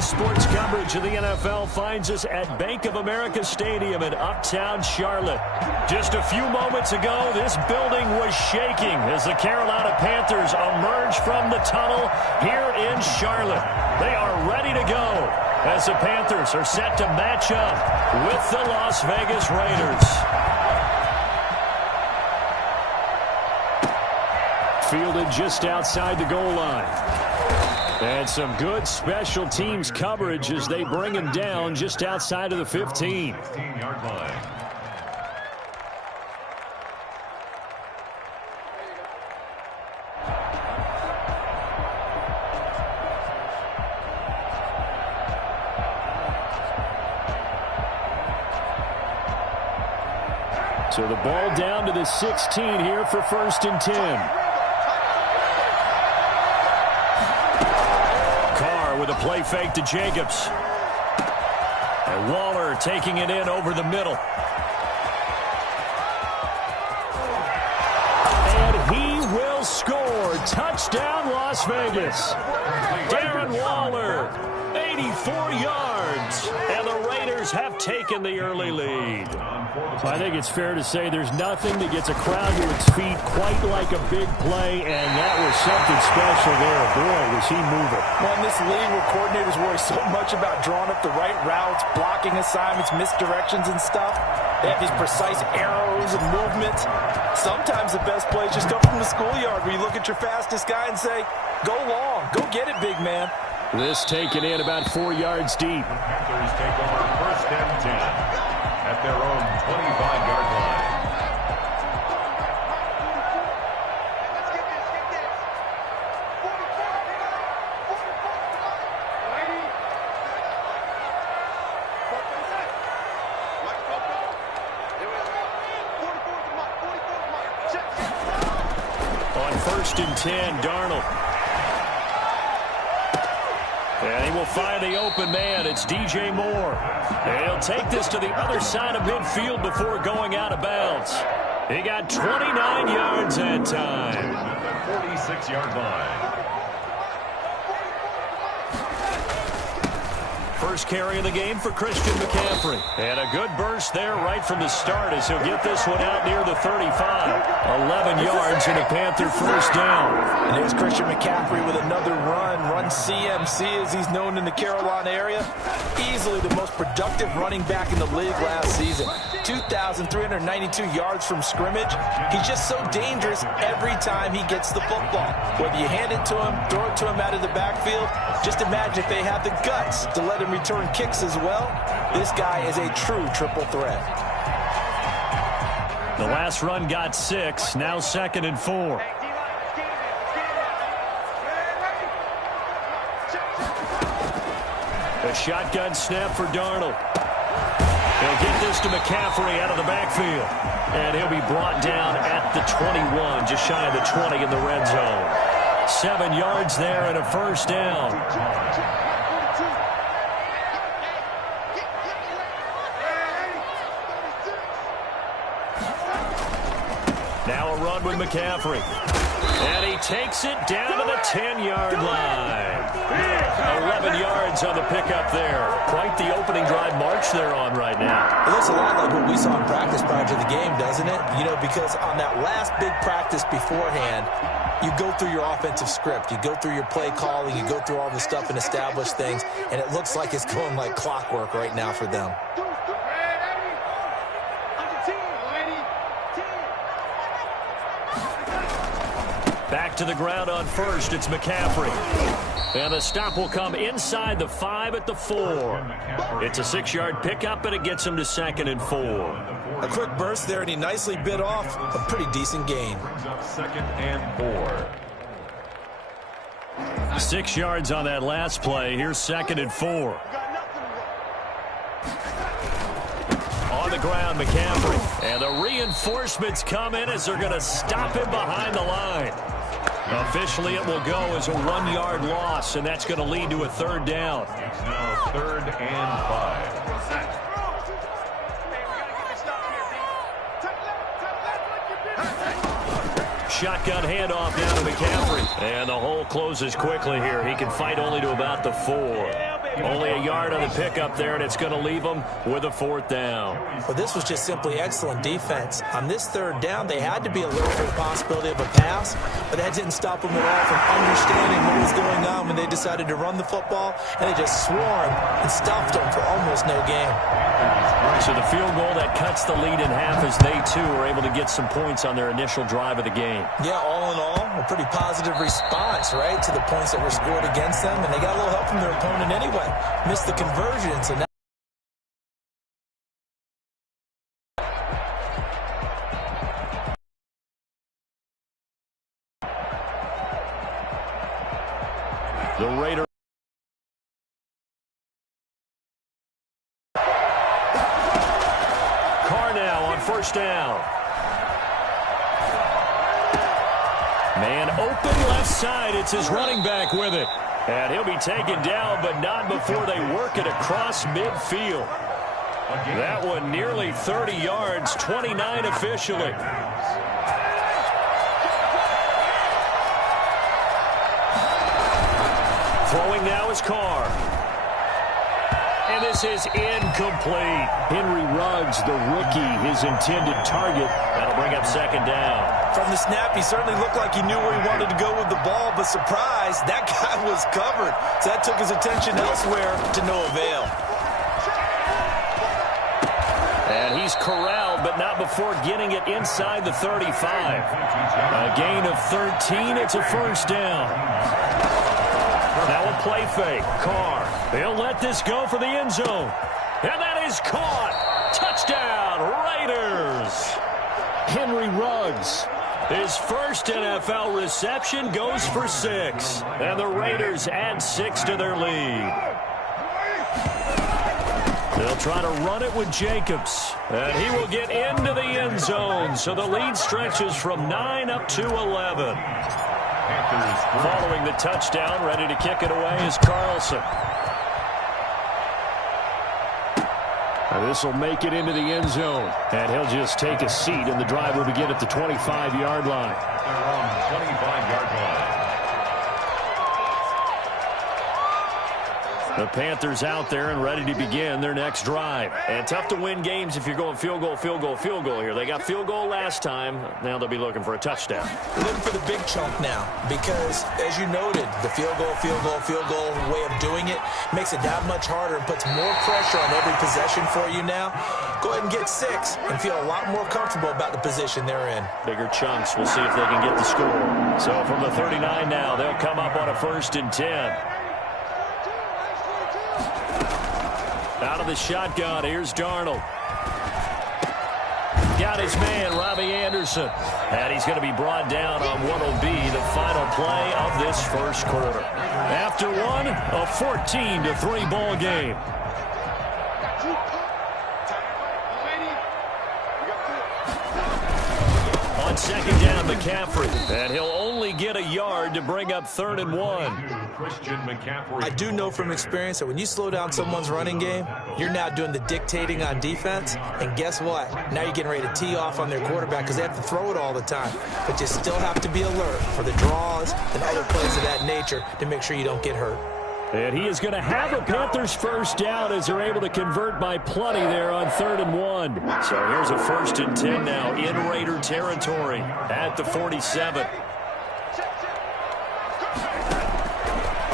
Daily sports coverage of the NFL finds us at Bank of America Stadium in Uptown Charlotte. Just a few moments ago, this building was shaking as the Carolina Panthers emerged from the tunnel here in Charlotte. They are ready to go as the Panthers are set to match up with the Las Vegas Raiders. Fielded just outside the goal line. And some good special teams coverage as they bring him down just outside of the 15. 15-yard line. So the ball down to the 16 here for 1st and 10. With a play fake to Jacobs. And Waller taking it in over the middle. And he will score. Touchdown, Las Vegas. Darren Waller, 84 yards. And the Raiders have taken the early lead. I think it's fair to say there's nothing that gets a crowd to its feet quite like a big play, and that was something special there. Boy, was he moving. Well, in this league where coordinators worry so much about drawing up the right routes, blocking assignments, misdirections and stuff, they have these precise arrows and movements. Sometimes the best plays just come from the schoolyard where you look at your fastest guy and say, go long, go get it, big man. This taken in about 4 yards deep. Panthers take over 1st and 10. At their own 25-yard line. On 1st and 10, Darnold. And he will find the open man. It's DJ Moore. And he'll take this to the other side of midfield before going out of bounds. He got 29 yards that time. 46-yard line. First carry of the game for Christian McCaffrey. And a good burst there right from the start as he'll get this one out near the 35. 11 yards and a Panther 1st down. And here's Christian McCaffrey with another run CMC as he's known in the Carolina area. Easily the most productive running back in the league last season. 2,392 yards from scrimmage. He's just so dangerous every time he gets the football. Whether you hand it to him, throw it to him out of the backfield, just imagine if they have the guts to let him return kicks as well. This guy is a true triple threat. The last run got 6, now 2nd and 4. A shotgun snap for Darnold. He'll get this to McCaffrey out of the backfield. And he'll be brought down at the 21, just shy of the 20 in the red zone. 7 yards there and a 1st down. Now a run with McCaffrey. And he takes it down to the 10-yard line. 11 yards on the pickup there. Quite the opening drive march they're on right now. It looks a lot like what we saw in practice prior to the game, doesn't it? You know, because on that last big practice beforehand, you go through your offensive script. You go through your play calling. You go through all the stuff and establish things. And it looks like it's going like clockwork right now for them. Back to the ground on 1st. It's McCaffrey. And the stop will come inside the 5 at the 4. It's a 6-yard pickup, and it gets him to 2nd and 4. A quick burst there, and he nicely bit off a pretty decent gain. 2nd and 4. 6 yards on that last play. Here's 2nd and 4. On the ground, McCaffrey. And the reinforcements come in as they're going to stop him behind the line. Officially, it will go as a 1-yard loss, and that's going to lead to a 3rd down. It's now 3rd and 5. Shotgun handoff down to McCaffrey. And the hole closes quickly here. He can fight only to about the 4. Only a yard on the pickup there, and it's going to leave them with a 4th down. Well, this was just simply excellent defense. On this 3rd down, they had to be alert for the possibility of a pass, but that didn't stop them at all from understanding what was going on when they decided to run the football, and they just swarmed and stuffed them for almost no gain. So the field goal that cuts the lead in half as they, too, were able to get some points on their initial drive of the game. Yeah, all in all, a pretty positive response, right, to the points that were scored against them, and they got a little help from their opponent anyway. Missed the conversion, so now the Raiders. Carr now on 1st down. Man open left side. It's his running back with it. And he'll be taken down, but not before they work it across midfield. That one nearly 30 yards, 29 officially. Throwing now is Carr. And this is incomplete. Henry Ruggs, the rookie, his intended target. That'll bring up 2nd down. from the snap, he certainly looked like he knew where he wanted to go with the ball, but surprise, that guy was covered. So that took his attention elsewhere to no avail. And he's corralled, but not before getting it inside the 35. A gain of 13. It's a 1st down. Now a play fake. Carr. They'll let this go for the end zone. And that is caught. Touchdown, Raiders. Henry Ruggs. His first NFL reception goes for 6. And the Raiders add 6 to their lead. They'll try to run it with Jacobs. And he will get into the end zone. So the lead stretches from 9 up to 11. Following the touchdown, ready to kick it away is Carlson. This will make it into the end zone. And he'll just take a seat, and the drive will begin at the 25-yard line. They're on the 25-yard line. The Panthers out there and ready to begin their next drive. And tough to win games if you're going field goal, field goal, field goal here. They got field goal last time. Now they'll be looking for a touchdown. They're looking for the big chunk now because, as you noted, the field goal way of doing it makes it that much harder and puts more pressure on every possession for you now. Go ahead and get 6 and feel a lot more comfortable about the position they're in. Bigger chunks. We'll see if they can get the score. So from the 39 now, they'll come up on a 1st and 10. Out of the shotgun, here's Darnold. Got his man, Robbie Anderson. And he's going to be brought down on what will be the final play of this first quarter. After one, a 14-3 ball game. On 2nd down, McCaffrey. And he'll only get a yard to bring up 3rd and 1. Christian McCaffrey. I do know from experience that when you slow down someone's running game, you're now doing the dictating on defense. And guess what? Now you're getting ready to tee off on their quarterback because they have to throw it all the time. But you still have to be alert for the draws and other plays of that nature to make sure you don't get hurt. And he is going to have a Panthers 1st down as they're able to convert by plenty there on 3rd and 1. So here's a 1st and 10 now in Raider territory at the 47.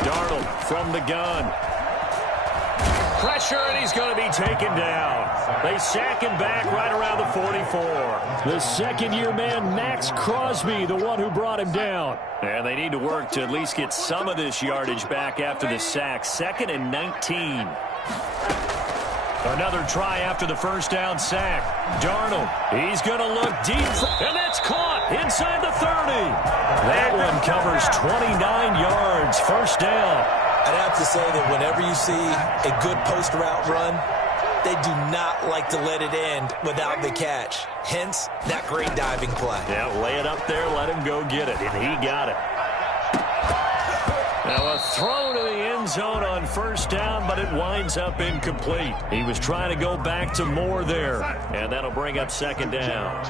Darnold from the gun. Pressure, and he's going to be taken down. They sack him back right around the 44. The second-year man, Max Crosby, the one who brought him down. And they need to work to at least get some of this yardage back after the sack. 2nd and 19. Another try after the 1st down sack. Darnold, he's going to look deep, and that's caught inside the 30. That one covers 29 yards. 1st down. I'd have to say that whenever you see a good post route run, they do not like to let it end without the catch. Hence, that great diving play. Yeah, lay it up there, let him go get it, and he got it. Now a throw to the end zone on 1st down, but it winds up incomplete. He was trying to go back to Moore there, and that'll bring up 2nd down.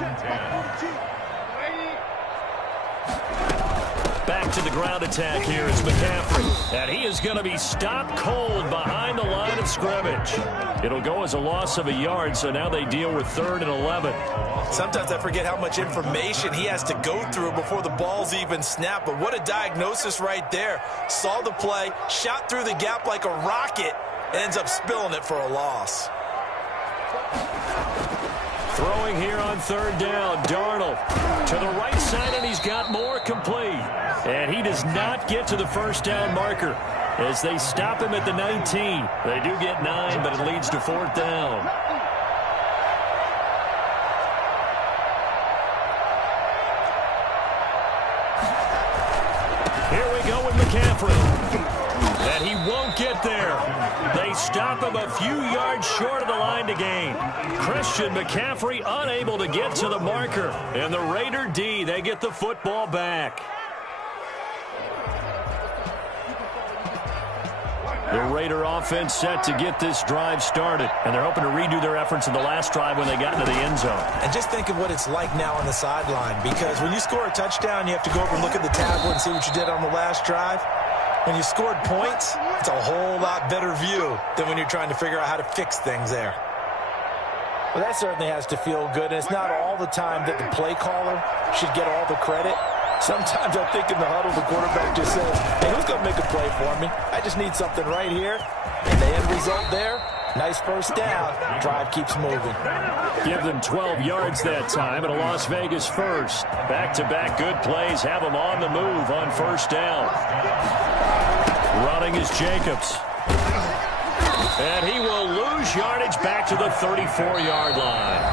Back to the ground attack here is McCaffrey. And he is going to be stopped cold behind the line of scrimmage. It'll go as a loss of a yard, so now they deal with 3rd and 11. Sometimes I forget how much information he has to go through before the ball's even snapped. But what a diagnosis right there. Saw the play, shot through the gap like a rocket, and ends up spilling it for a loss. Throwing here on 3rd down, Darnold to the right side, and he's got more complete. And he does not get to the 1st down marker as they stop him at the 19. They do get 9, but it leads to 4th down. Here we go with McCaffrey. And he won't get there. They stop him a few yards short of the line to gain. Christian McCaffrey unable to get to the marker. And the Raider D, they get the football back. The Raider offense set to get this drive started. And they're hoping to redo their efforts in the last drive when they got into the end zone. And just think of what it's like now on the sideline. Because when you score a touchdown, you have to go over and look at the tablet and see what you did on the last drive. When you scored points, it's a whole lot better view than when you're trying to figure out how to fix things there. Well, that certainly has to feel good. And it's not all the time that the play caller should get all the credit. Sometimes I think in the huddle, the quarterback just says, hey, who's going to make a play for me? I just need something right here. And the end result there, nice 1st down. Drive keeps moving. Give them 12 yards that time and a Las Vegas 1st. Back-to-back good plays have them on the move on 1st down. Running is Jacobs. And he will lose yardage back to the 34-yard line.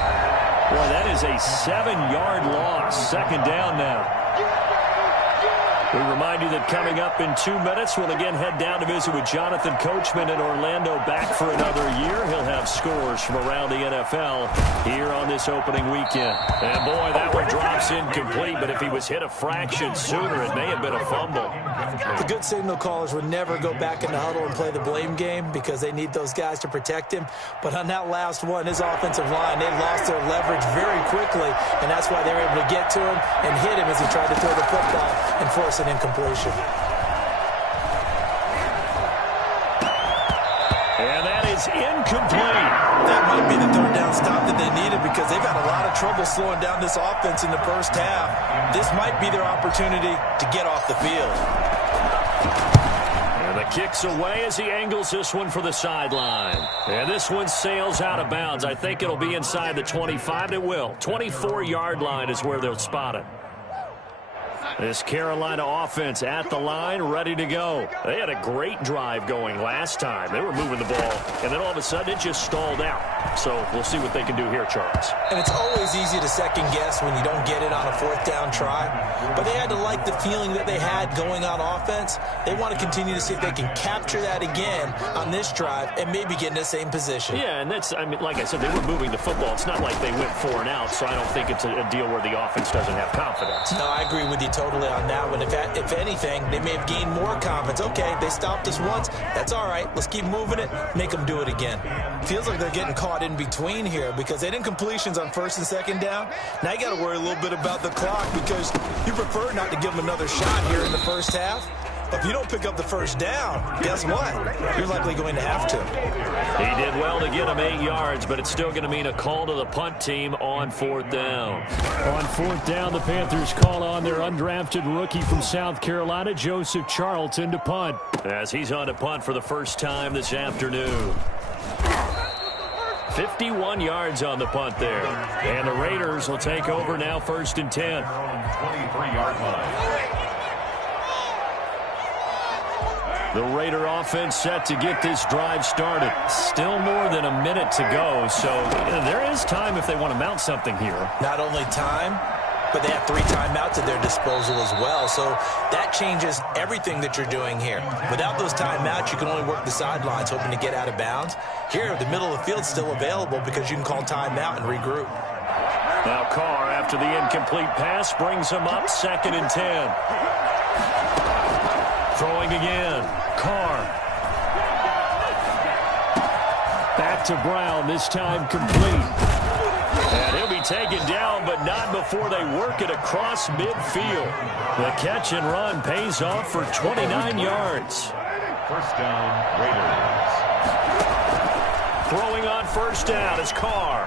Boy, that is a 7-yard loss. 2nd down now. We remind you that coming up in 2 minutes, we'll again head down to visit with Jonathan Coachman in Orlando, back for another year. He'll have scores from around the NFL here on this opening weekend. And boy, that one drops incomplete, but if he was hit a fraction sooner, it may have been a fumble. The good signal callers would never go back in the huddle and play the blame game because they need those guys to protect him. But on that last one, his offensive line, they lost their leverage very quickly, and that's why they were able to get to him and hit him as he tried to throw the football and force an incompletion. And that is incomplete. That might be the 3rd down stop that they needed because they've had a lot of trouble slowing down this offense in the 1st half. This might be their opportunity to get off the field. And the kick's away as he angles this one for the sideline. And this one sails out of bounds. I think it'll be inside the 25. It will. 24-yard line is where they'll spot it. This Carolina offense at the line, ready to go. They had a great drive going last time. They were moving the ball, and then all of a sudden it just stalled out. So we'll see what they can do here, Charles. And it's always easy to second guess when you don't get it on a 4th down try. But they had to like the feeling that they had going on offense. They want to continue to see if they can capture that again on this drive and maybe get in the same position. Yeah, and that's, I mean, like I said, they were moving the football. It's not like they went 4 and out, so I don't think it's a deal where the offense doesn't have confidence. No, I agree with you totally on that one. If anything, they may have gained more confidence. Okay, they stopped us once. That's all right. Let's keep moving it. Make them do it again. Feels like they're getting caught in between here because they didn't incompletions on 1st and 2nd down. Now you got to worry a little bit about the clock because you prefer not to give them another shot here in the 1st half. But if you don't pick up the 1st down, guess what? You're likely going to have to. He did well to get him 8 yards, but it's still going to mean a call to the punt team on 4th down. On 4th down, the Panthers call on their undrafted rookie from South Carolina, Joseph Charlton, to punt, as he's on to punt for the first time this afternoon. 51 yards on the punt there. And the Raiders will take over now, 1st and 10. 23-yard line. The Raider offense set to get this drive started. Still more than a minute to go, so there is time if they want to mount something here. Not only time, but they have 3 timeouts at their disposal as well, so that changes everything that you're doing here. Without those timeouts, you can only work the sidelines, hoping to get out of bounds. Here, the middle of the field's still available because you can call timeout and regroup. Now Carr, after the incomplete pass, brings him up 2nd and 10. Throwing again. Carr. Back to Brown, this time complete. And he'll be taken down, but not before they work it across midfield. The catch and run pays off for 29 yards. First down, Raiders. Throwing on first down is Carr.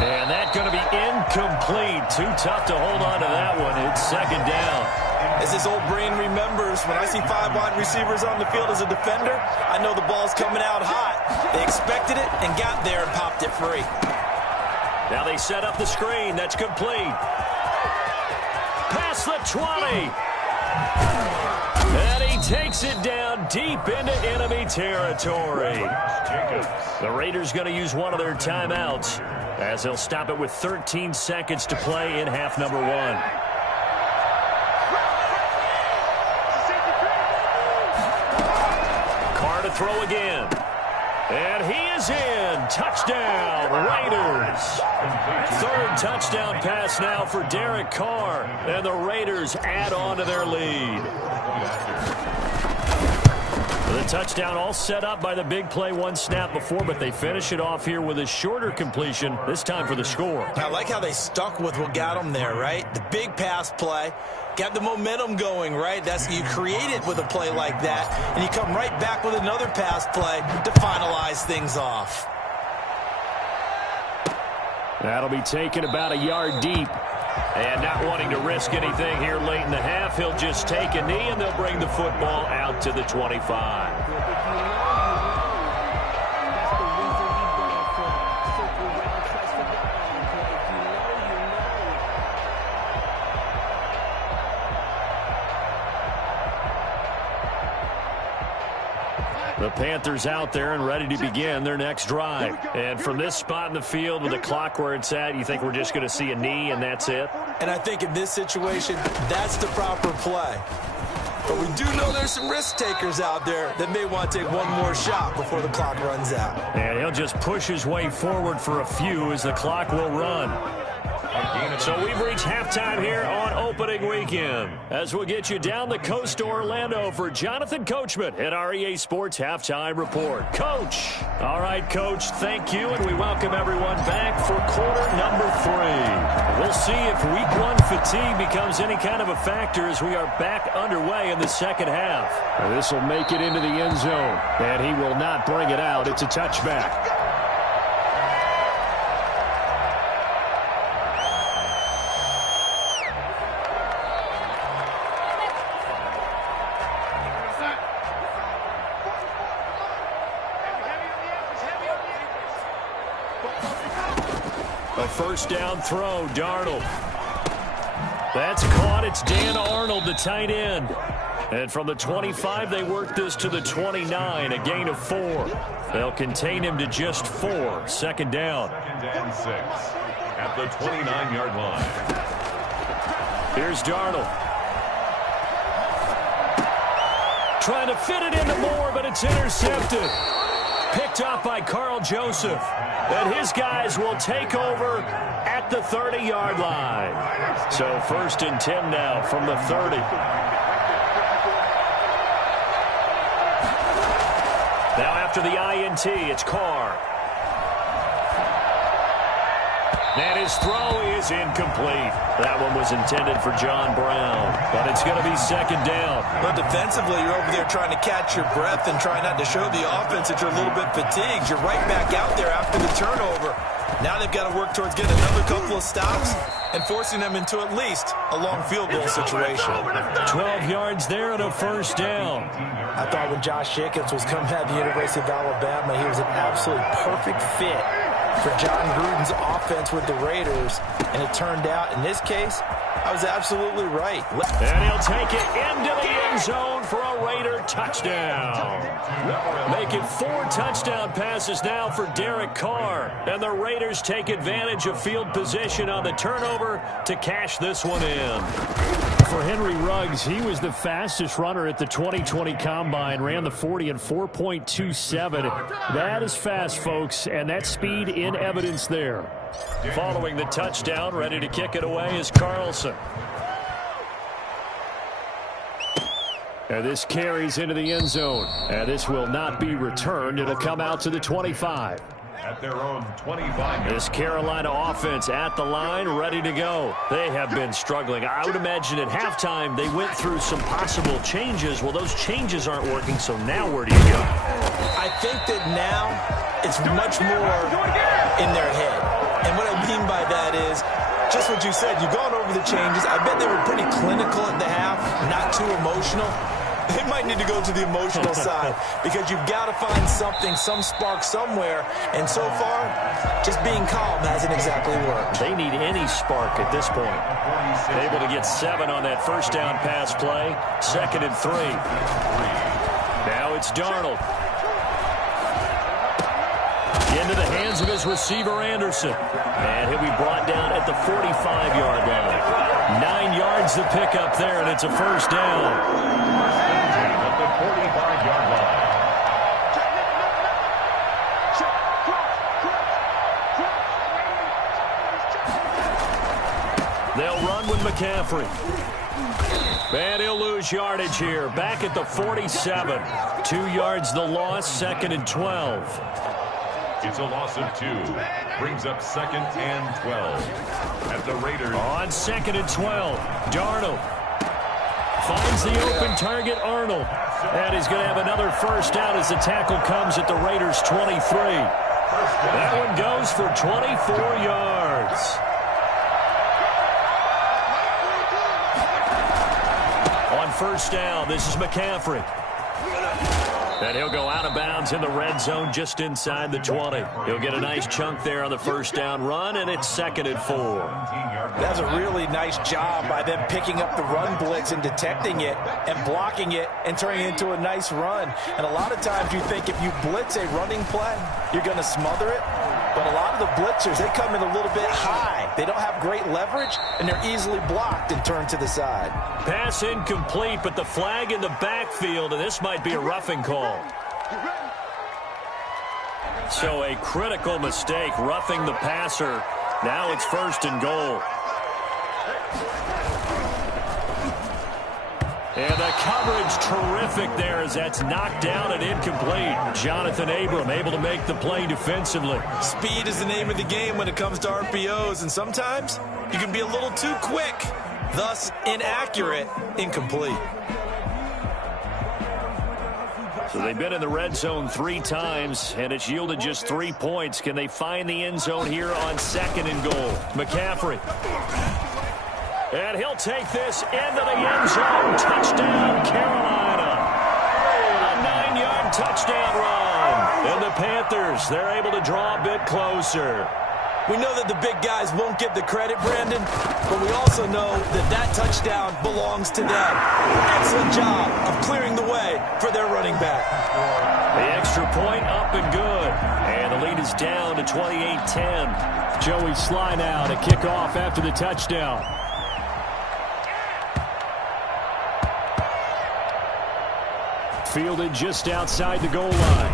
And that's going to be incomplete. Too tough to hold on to that one. It's second down. As his old brain remembers, when I see 5 wide receivers on the field as a defender, I know the ball's coming out hot. They expected it and got there and popped it free. Now they set up the screen. That's complete. Past the 20. And he takes it down deep into enemy territory. The Raiders going to use one of their timeouts as they'll stop it with 13 seconds to play in half number 1. Carr to throw again. And he is in. Touchdown, Raiders. Third touchdown pass now for Derek Carr. And the Raiders add on to their lead. The touchdown all set up by the big play one snap before, but they finish it off here with a shorter completion, this time for the score. I like how they stuck with what got them there, right? The big pass play. Got the momentum going, right? You create it with a play like that, and you come right back with another pass play to finalize things off. That'll be taken about a yard deep. And not wanting to risk anything here late in the half, he'll just take a knee, and they'll bring the football out to the 25. The Panthers out there and ready to begin their next drive. And from this spot in the field with the clock where it's at, you think we're just going to see a knee and that's it? And I think in this situation, that's the proper play. But we do know there's some risk takers out there that may want to take one more shot before the clock runs out. And he'll just push his way forward for a few as the clock will run. So we've reached halftime here on opening weekend as we'll get you down the coast to Orlando for Jonathan Coachman at our EA Sports Halftime Report. Coach. All right, Coach, thank you, and we welcome everyone back for quarter number 3. We'll see if week 1 fatigue becomes any kind of a factor as we are back underway in the second half. This will make it into the end zone, and he will not bring it out. It's a touchback. A first down throw, Darnold. That's caught. It's Dan Arnold, the tight end. And from the 25, they work this to the 29, a gain of 4. They'll contain him to just 4. Second down. Second and 6 at the 29-yard line. Here's Darnold. Trying to fit it into Moore, but it's intercepted. Picked up by Carl Joseph. And his guys will take over at the 30-yard line. So first and 10 now from the 30. Now after the INT, it's Carr. And his throw is incomplete. That one was intended for John Brown, but it's going to be second down. But defensively, you're over there trying to catch your breath and try not to show the offense that you're a little bit fatigued. You're right back out there after the turnover. Now they've got to work towards getting another couple of stops and forcing them into at least a long field goal situation. 12 yards there and a first down. I thought when Josh Jacobs was coming out of the University of Alabama, he was an absolutely perfect fit for John Gruden's offense with the Raiders, and it turned out, in this case, I was absolutely right. And he'll take it into the end zone for a Raider touchdown. Making 4 touchdown passes now for Derek Carr, and the Raiders take advantage of field position on the turnover to cash this one in. For Henry Ruggs, he was the fastest runner at the 2020 Combine, ran the 40 in 4.27. That is fast, folks, and that speed in evidence there. Following the touchdown, ready to kick it away is Carlson. And this carries into the end zone. And this will not be returned. It'll come out to the 25. at their own 25. This Carolina offense at the line, ready to go. They have been struggling. I would imagine at halftime they went through some possible changes. Well, those changes aren't working, so now where do you go? I think that now it's much more in their head. And what I mean by that is just what you said. You've gone over the changes. I bet they were pretty clinical at the half, not too emotional. They might need to go to the emotional side because you've got to find something, some spark somewhere. And so far, just being calm hasn't exactly worked. They need any spark at this point. Able to get 7 on that first down pass play. 2nd and 3. Now it's Darnold. Into the hands of his receiver, Anderson. And he'll be brought down at the 45-yard line. 9 yards to pick up there, and it's a first down. At the 45-yard line. They'll run with McCaffrey. And he'll lose yardage here. Back at the 47. 2 yards the loss, 2nd and 12. It's a loss of 2. Brings up 2nd and 12. At the Raiders. On 2nd and 12, Darnold finds the open target, Arnold. And he's going to have another first down as the tackle comes at the Raiders' 23. That one goes for 24 yards. On first down, this is McCaffrey. And he'll go out of bounds in the red zone just inside the 20. He'll get a nice chunk there on the first down run, and it's 2nd and 4. That's a really nice job by them picking up the run blitz and detecting it and blocking it and turning it into a nice run. And a lot of times you think if you blitz a running play, you're going to smother it. But a lot of the blitzers, they come in a little bit high. They don't have great leverage, and they're easily blocked and turned to the side. Pass incomplete, but the flag in the backfield, and this might be a roughing call. So a critical mistake, roughing the passer. Now it's 1st and goal. And the coverage terrific there as that's knocked down and incomplete. Jonathan Abram able to make the play defensively. Speed is the name of the game when it comes to RPOs, and sometimes you can be a little too quick, thus inaccurate, incomplete. So they've been in the red zone 3 times, and it's yielded just 3 points. Can they find the end zone here on 2nd and goal? McCaffrey. And he'll take this into the end zone. Touchdown, Carolina. A 9-yard touchdown run. And the Panthers, they're able to draw a bit closer. We know that the big guys won't get the credit, Brandon, but we also know that that touchdown belongs to them. Excellent job of clearing the way for their running back. The extra point up and good. And the lead is down to 28-10. Joey Sly now to kick off after the touchdown. Fielded just outside the goal line.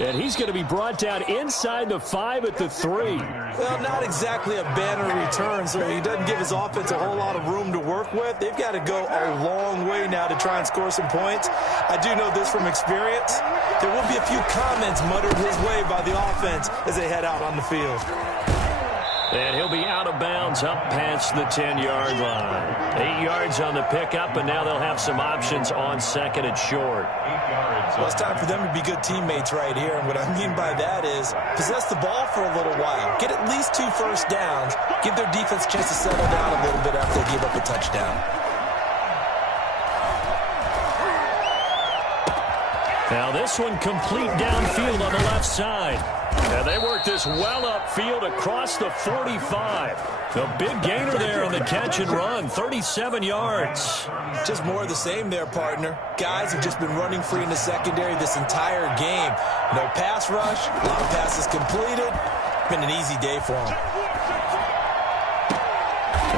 And he's going to be brought down inside the 5 at the 3. Well, not exactly a banner return, so he doesn't give his offense a whole lot of room to work with. They've got to go a long way now to try and score some points. I do know this from experience. There will be a few comments muttered his way by the offense as they head out on the field. And he'll be out of bounds up past the 10-yard line. 8 yards on the pickup, and now they'll have some options on 2nd and short. Well, it's time for them to be good teammates right here. And what I mean by that is possess the ball for a little while. Get at least 2 first downs. Give their defense a chance to settle down a little bit after they give up a touchdown. Now this one complete downfield on the left side. And they work this well upfield across the 45. The big gainer there on the catch and run, 37 yards. Just more of the same there, partner. Guys have just been running free in the secondary this entire game. No pass rush, a lot of passes completed. Been an easy day for them.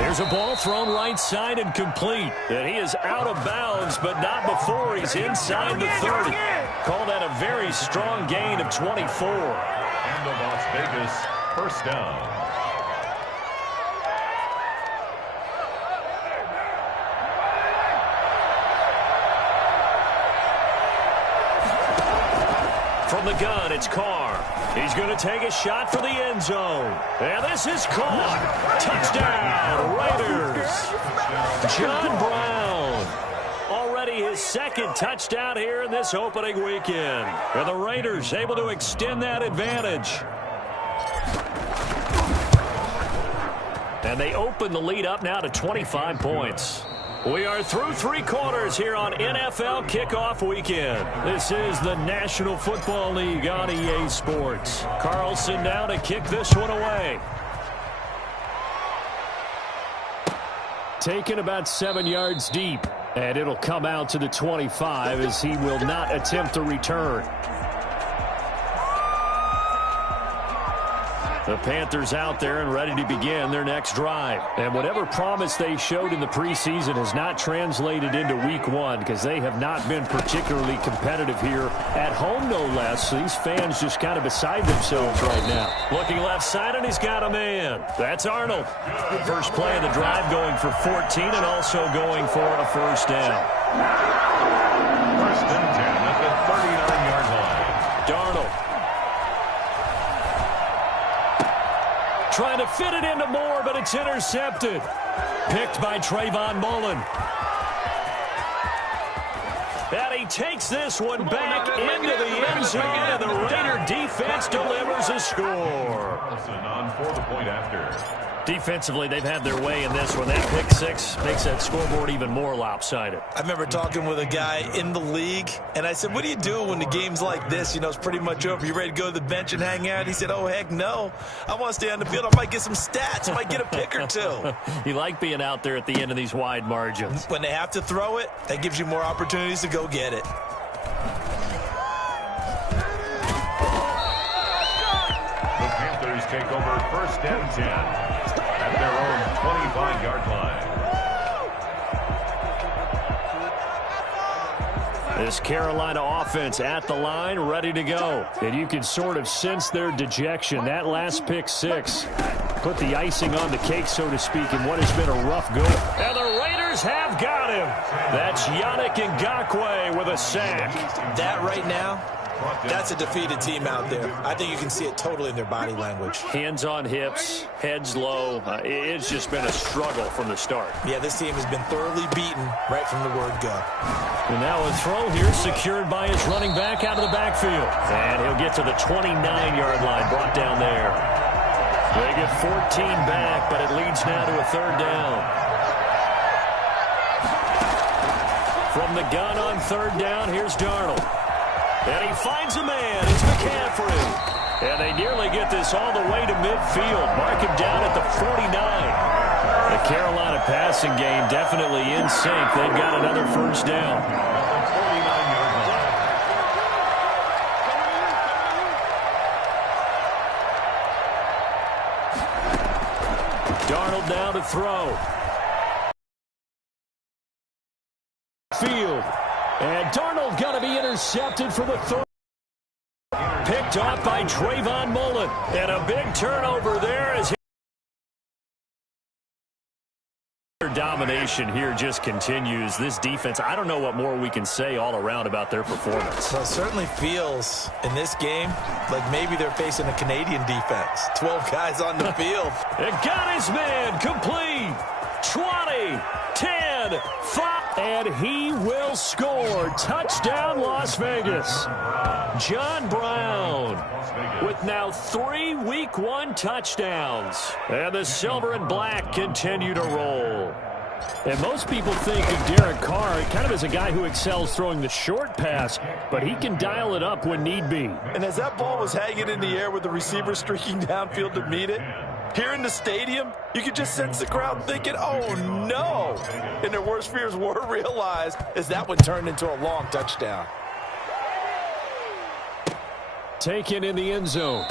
There's a ball thrown right side and complete. And he is out of bounds, but not before he's inside the 30. Call that a very strong gain of 24. And the Las Vegas first down. From the gun, it's Carr. He's going to take a shot for the end zone. And this is caught. Touchdown, Raiders. John Brown. Already his second touchdown here in this opening weekend. And the Raiders able to extend that advantage. And they open the lead up now to 25 points. We are through three quarters here on NFL Kickoff Weekend. This is the National Football League on EA Sports. Carlson now to kick this one away. Taken about 7 yards deep. And it'll come out to the 25 as he will not attempt to return. The Panthers out there and ready to begin their next drive. And whatever promise they showed in the preseason has not translated into week one because they have not been particularly competitive here at home, no less. So these fans just kind of beside themselves right now. Looking left side, and he's got a man. That's Arnold. First play of the drive going for 14 and also going for a first down. First and 10 at the 39-yard line. Darnold. Trying to fit it into Moore, but it's intercepted. Picked by Trayvon Mullen. And he takes this one back into the end zone, and the Raider defense delivers a score. On for the point after. Defensively, they've had their way in this one. That pick six makes that scoreboard even more lopsided. I remember talking with a guy in the league, and I said, what do you do when the game's like this? You know, it's pretty much over. You ready to go to the bench and hang out? He said, oh, heck no. I want to stay on the field. I might get some stats. I might get a pick or two. You like being out there at the end of these wide margins. When they have to throw it, that gives you more opportunities to go get it. The Panthers take over first and 10. At their own 25-yard line. This Carolina offense at the line, ready to go. And you can sort of sense their dejection. That last pick six put the icing on the cake, so to speak, in what has been a rough go. And the Raiders have got him. That's Yannick Ngakoue with a sack. That right now, that's a defeated team out there. I think you can see it totally in their body language. Hands on hips, heads low. It's just been a struggle from the start. Yeah, this team has been thoroughly beaten right from the word go. And now a throw here secured by his running back out of the backfield. And he'll get to the 29-yard line, brought down there. They get 14 back, but it leads now to a third down. From the gun on third down, here's Darnold. And he finds a man. It's McCaffrey. And they nearly get this all the way to midfield. Mark him down at the 49. The Carolina passing game definitely in sync. They've got another first down. Darnold now to throw. Field. And Darnold going to be intercepted for the third. Picked off by Trayvon Mullen. And a big turnover there as domination here just continues. This defense, I don't know what more we can say all around about their performance. Well, it certainly feels in this game like maybe they're facing a Canadian defense. 12 guys on the field. And got his man complete. 20, 10, 5. And he will score. Touchdown, Las Vegas. John Brown with now 3 Week 1 touchdowns. And the silver and black continue to roll. And most people think of Derek Carr kind of as a guy who excels throwing the short pass, but he can dial it up when need be. And as that ball was hanging in the air with the receiver streaking downfield to meet it, here in the stadium, you could just sense the crowd thinking, oh, no. And their worst fears were realized as that one turned into a long touchdown. Taken in the end zone.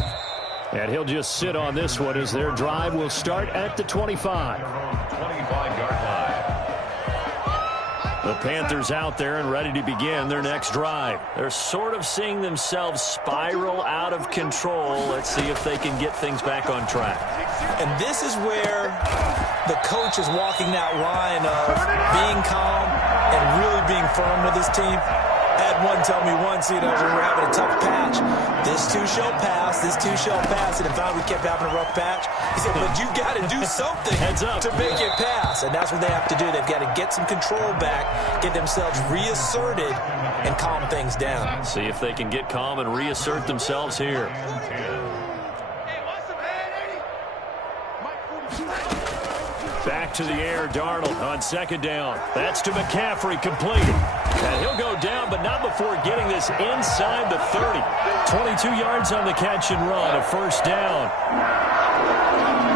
And he'll just sit on this one as their drive will start at the 25. 25-yard line. The Panthers out there and ready to begin their next drive. They're sort of seeing themselves spiral out of control. Let's see if they can get things back on track. And this is where the coach is walking that line of being calm and really being firm with his team. I had one tell me once, when we were having a tough patch, this too shall pass, this too shall pass, and if we kept having a rough patch, he said, but you got to do something to make it pass, and that's what they have to do. They've got to get some control back, get themselves reasserted, and calm things down. See if they can get calm and reassert themselves here. Back to the air, Darnold on second down. That's to McCaffrey, completed. And he'll go down, but not before getting this inside the 30. 22 yards on the catch and run, a first down.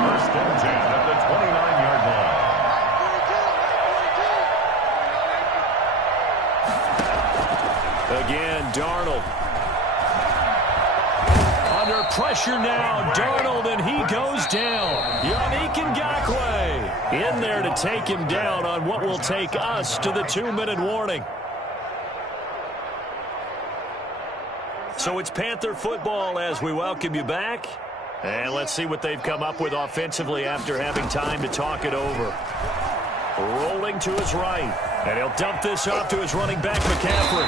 First and 10 at the 29-yard line. Again, Darnold. Under pressure now, Darnold, and he goes down. Yannick Ngakoue in there to take him down on what will take us to the 2-minute warning. So it's Panther football as we welcome you back. And let's see what they've come up with offensively after having time to talk it over. Rolling to his right. And he'll dump this off to his running back, McCaffrey.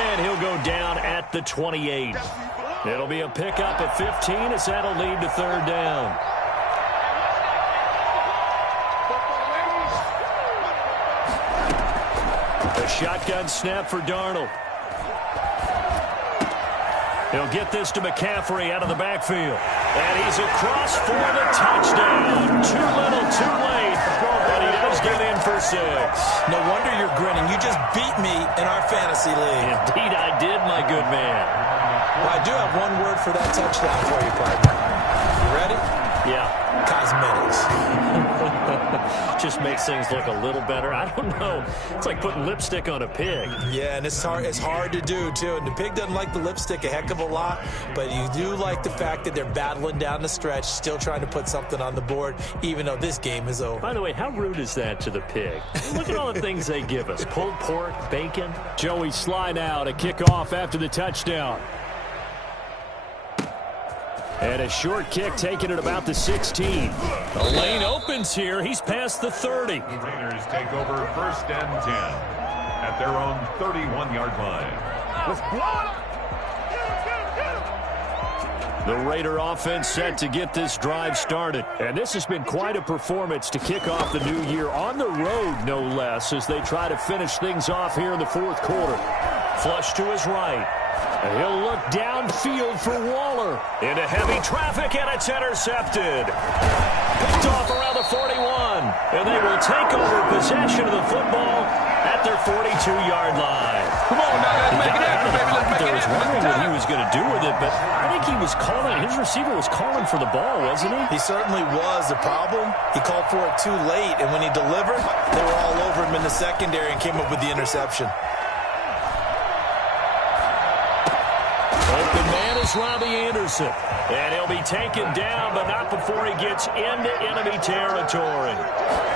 And he'll go down at the 28. It'll be a pickup at 15 as that'll lead to third down. A shotgun snap for Darnold. He'll get this to McCaffrey out of the backfield. And he's across for the touchdown. Too little, too late. But he does get in for 6. No wonder you're grinning. You just beat me in our fantasy league. Indeed I did, my good man. Well, I do have one word for that touchdown for you, partner. You ready? Yeah. Cosmetics. Just makes things look a little better. I don't know. It's like putting lipstick on a pig. Yeah, and it's hard to do, too. And the pig doesn't like the lipstick a heck of a lot, but you do like the fact that they're battling down the stretch, still trying to put something on the board, even though this game is over. By the way, how rude is that to the pig? Look at all the things they give us. Pulled pork, bacon. Joey Sly now to kick off after the touchdown. And a short kick taken at about the 16. The lane opens here. He's past the 30. The Raiders take over first and 10 at their own 31-yard line. The Raider offense set to get this drive started. And this has been quite a performance to kick off the new year on the road, no less, as they try to finish things off here in the fourth quarter. Flush to his right. And he'll look downfield for Waller. Into heavy traffic, and it's intercepted. Picked off around the 41. And they will take over possession of the football at their 42-yard line. Come on, now let's make it happen, baby. Let's make it I was wondering what he was going to do with it, but I think he was calling. His receiver was calling for the ball, wasn't he? He certainly was. The problem, he called for it too late, and when he delivered, they were all over him in the secondary and came up with the interception. Open man is Robbie Anderson. And he'll be taken down, but not before he gets into enemy territory.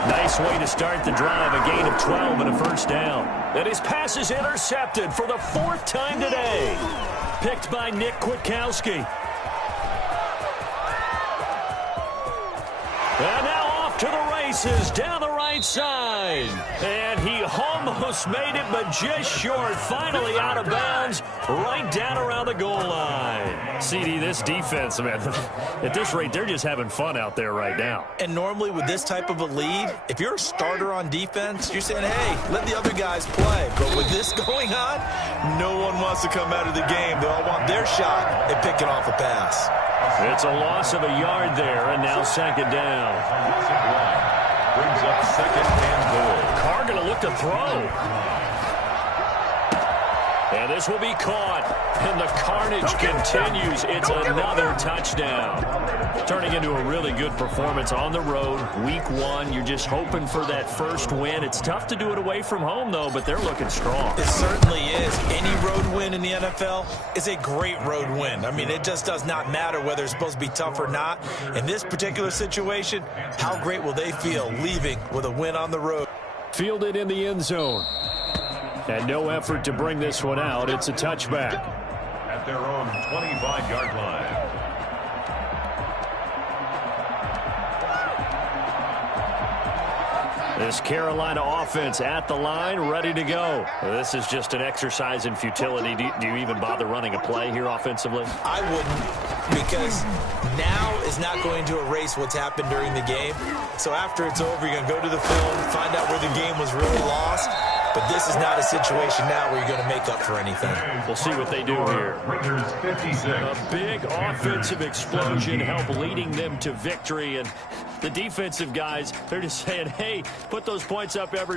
Nice way to start the drive. A gain of 12 and a first down. And his pass is intercepted for the 4th time today. Picked by Nick Kwiatkowski. And now off to the races down the right side. And he almost made it, but just short. Finally out of bounds, right down around the goal line. CD, this defense, man, at this rate, they're just having fun out there right now. And normally with this type of a lead, if you're a starter on defense, you're saying, hey, let the other guys play. But with this going on, no one wants to come out of the game. They all want their shot at picking off a pass. It's a loss of a yard there, and now second down. Brings up second and goal. Carr going to look to throw. And this will be caught. And the carnage continues. It's another touchdown. Turning into a really good performance on the road. Week 1, you're just hoping for that first win. It's tough to do it away from home, though, but they're looking strong. It certainly is. Any road win in the NFL is a great road win. I mean, it just does not matter whether it's supposed to be tough or not. In this particular situation, how great will they feel leaving with a win on the road? Fielded in the end zone. And no effort to bring this one out. It's a touchback. At their own 25-yard line. This Carolina offense at the line, ready to go. This is just an exercise in futility. Do you even bother running a play here offensively? I wouldn't, because now is not going to erase what's happened during the game. So after it's over, you're going to go to the film, find out where the game was really lost. But this is not a situation now where you're going to make up for anything. We'll see what they do here. Rangers 56. A big offensive explosion help leading them to victory. And the defensive guys, they're just saying, hey, put those points up every